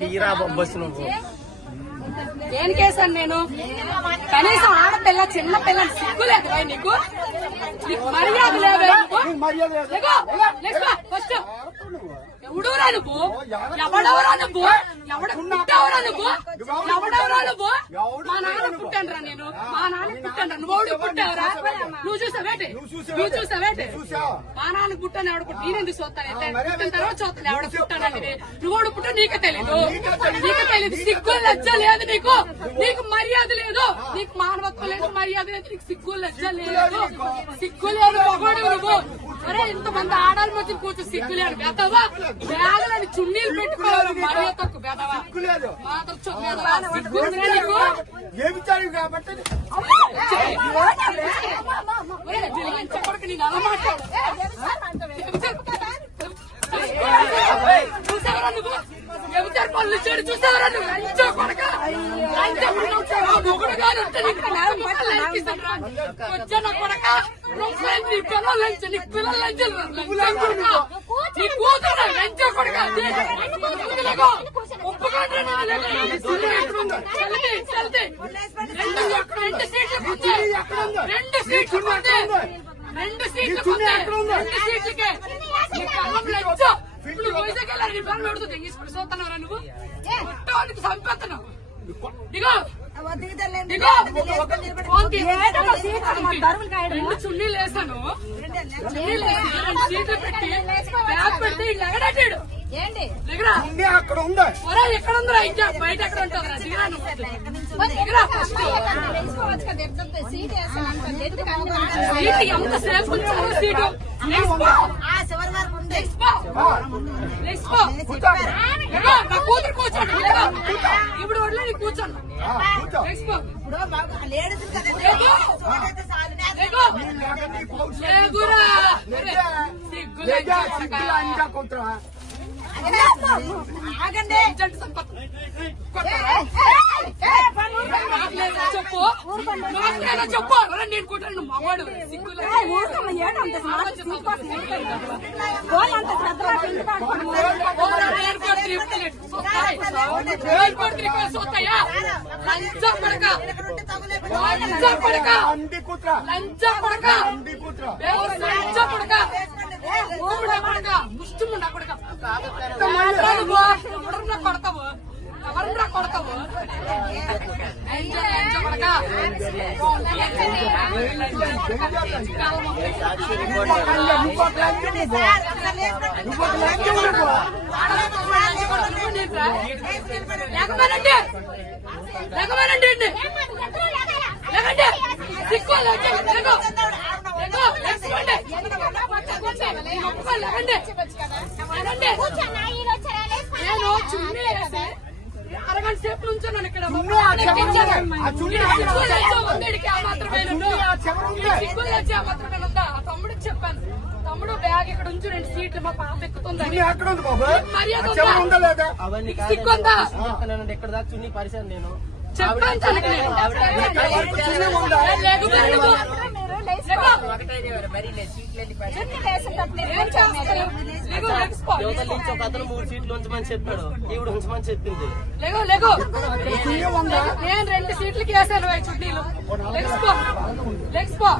తీరా బస్సు నువ్వు దేనికేసాను నేను? కనీసం ఆడపిల్ల చిన్న పిల్ల సిగ్గు లేదు భయ్ నీకు. నీకు మర్యాద లేదా. ఫస్ట్. ఎవడురా నువ్వు. ఎవడెవరా నువ్వు. ఎవడ పుట్టావురా నువ్వు. ఎవడెవరా నువ్వు. మా నాన్న పుట్టానురా నేను. మా నాన్న పుట్టాను నువ్వు ఎవడు పుట్టావురా నువ్వు చూసావేటి నువ్వు చూసావేటి మా నాన్న పుట్టాను ఎవడ పుట్టి నేను చూస్తాను పుట్టిన తర్వాత చూస్తాను. ఎవడ పుట్టానని నువ్వు ఎవడు పుట్టా నీకే తెలీదు. నీకే తెలీదు. సిగ్గు లజ్జ లేదు నీకు. నీకు మర్యాద లేదు. నీకు మానవత్వం లేదు మర్యాద లేదు నీకు సిగ్గు లజ్జ లేదు. సిగ్గు లేదు మగోడు నువ్వు. అరే ఇంతమంది ఆడాలి మధ్య కూర్చో సిగ్గు లేదు బెదవా బ్యాగులని చున్నీలు పెట్టుకోవాలి మర్యాద తక్కువ బెదవా. సిగ్గు నీకు. కాబట్టి ఒరే, వీళ్ళ లంచం కొడుకు నేను అలా మాట్లాడు. చూసావరా నువ్వు ఎవరు పనులు చేయడు చూసావరా నువ్వు లంచం కొడక లంచం కొడుకు మొగుడు గారు ఉంటే నీకు నాలుగు మాటలు లంకిస్తాను రా. వచ్చాను కొడక నువ్వు నీ పిల్లలు లంచం నీ పిల్లలు కొడక నీ కూతురు కొడక. చల్లితే. రెండు సీట్లు. రెండు సీట్లు. రెండు సీట్లు. రెండు సీట్లకే. ఇప్పుడు వైజాగ్ వెళ్ళాలి నీ పనులు పెడుతుంది ఇప్పుడు చూస్తున్నావురా నువ్వు? చంపేస్తున్నావు. చున్నీలు వేసాను. పెట్టి బ్యాగ్ పెడితే ఉంది అక్కడ ఉంది? ఎక్కడ ఉందిరా? ఇంకా బయట ఎక్కడ ఉంటుందిరా? దిగరా నువ్వు. దిగరా ఫస్ట్ సీట్ ఎంత సేపు సీటు? సంపత్. కొట్టరా? నాకులేదా చెప్పు. చెప్పు. నేను కుట్టాను. మగవాడు సిగ్గు లేదు. ఓరా, లంచం కొడక. లంచం లంచం లంచం కొడతావు? కొడతావు? లంచం, కొడక. లేకమేనండి లేకమేనండి నేను చున్నీ అరగంట సేపు నుంచున్నాను ఇక్కడ చున్నీ ఆ ఉందేడికి మాత్రమే ఆ ఉంది. ఆ మాత్రమే ఉందా? ఆ తమ్ముడికి చెప్పాను. తమ్ముడు బ్యాగ్ ఇక్కడ ఉంచు రెండు సీట్లు మా పాప బాబు? మర్యాద సిగ్గుందా ఎక్కడ దాకా చున్నీ పరిశాను నేను. అతను మూడు సీట్లు ఉంచమని చెప్పాడు. ఈవిడ ఉంచమని చెప్పింది నేను రెండు సీట్లకి వేసాను చుట్టీలు లెగ్స్పో లెగ్స్పో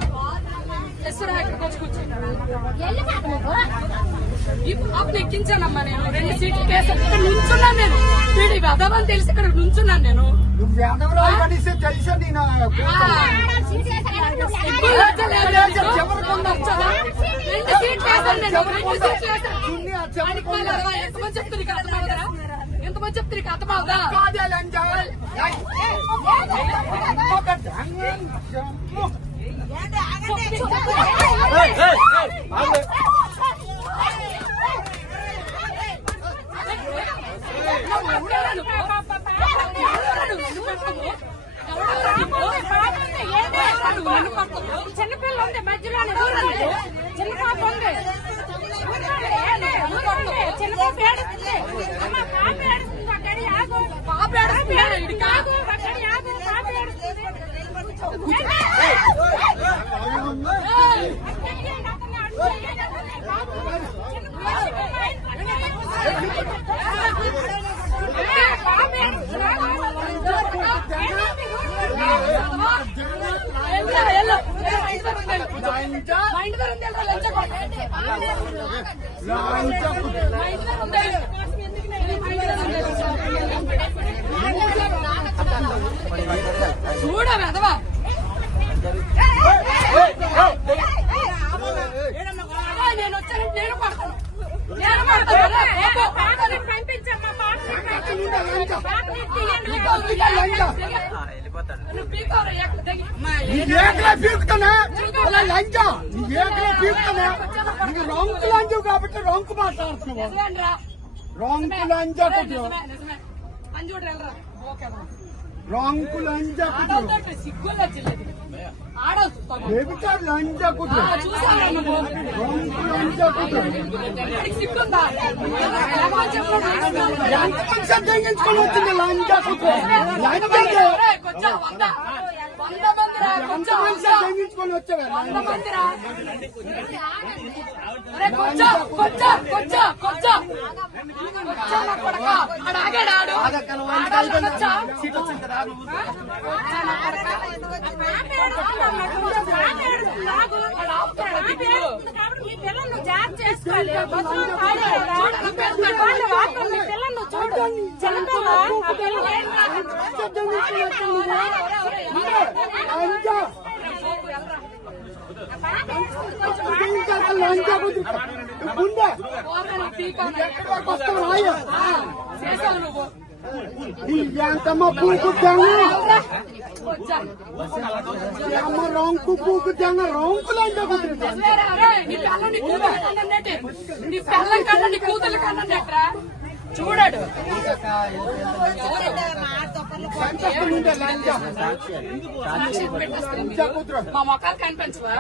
పాపను ఎక్కించానమ్మా నేను. రెండు సీట్లకి వేసాను ఇక్కడ నుంచున్నాను నేను. వీడి వెదవని తెలిసి ఇక్కడ నుంచున్నాను నేను. నువ్వు వేదవరాలు కనిస్తే తెలుసా నేను సిగ్గు లజ్జ లేదా నీకు? నచ్చదా? రెండు సీట్లు వేసాను నేను రెండు సీట్లు వేసాను చున్నీ ఆ చెవులు అడిగిపోయి లేవా? ఎంతమంది చెప్తే నీకు అర్థమవుతుందా ఎంతమంది చెప్తే నీకు అర్థమవుదా కాదే లంచా ఒకటి చిన్నపిల్ల ఉంది మధ్యలో చిన్న పాప ఉంది చిన్న పాప ఏడుస్తుంది అమ్మ పాప ఏడుస్తుంది అక్కడి ఆగు పాప ఏడుస్తుంది ఇది కాదు అక్కడి ఆగు పాప ఏడుస్తుంది ఏయ్! ఏయ్! లంచా మా ఇంటి దగ్గర ఉంది, వెళ్ళరా, లంచా కొడుకు. లంచా కుట్ర మా ఇంటి దగ్గర ఉంది. మా ఇంటి దగ్గర ఉంది. చూడ వెదవా నేను వచ్చాను నేను పడతాను నేను పడతాను రే, పో, పడతాను. నువ్వు పీకోరా, ఎక్కడ దిగి. నీ ఏకలే పీకుతానే అలా లంచా నీ ఏకలే పీకుతానే నీకు రొంకు లంచు కాబట్టి రొంకు మాట్లాడుతున్నావు? రొంకు రా. రొంకు లంచా కుట్ర చూసావా నువ్వు రొంకు లంచా కుట్ర వాడికి సిగ్గుందా ఎలాగో మనిషి తెగించుకొని వచ్చింది లంచా కుట్ర లంచా ఒరేయ్, కొంచెం వంద వంద మందిరా ఎంత కొంచెం మనిషి వంద తెగించుకొని వచ్చావే వంద మందిరా ఒరేయ్, కొంచెం కొంచెం కొంచెం కొంచెం కొంచెం నా కొడక ఆడు ఆగాడు ఆడు ఆడాలి కొంచెం సీట్ వచ్చింది కదా నువ్వు కొంచెం నా కొడక ఆడు ఆపుతున్నాడు దిగులు. లంచా లంచా కుట్ర గుండె పోరా, నీ పీకాను. ఎక్కడి వరకు వస్తావు రాయ ఆ, చేసావు నువ్వు నీ ఎంతమ్మ పూకు జంగ వచ్చా అమ్మ రొంకు పూకు జంగ రొంకు లంచా కుట్ర నిజమేరా, ఒరేయ్, నీ పిల్లం నీ కూతురు కన్నా నెట్టి. నీ పిల్లం కన్నా నీ కూతురు కన్నా నెట్టరా చూడాడు మా మొక్కలు కనిపించవా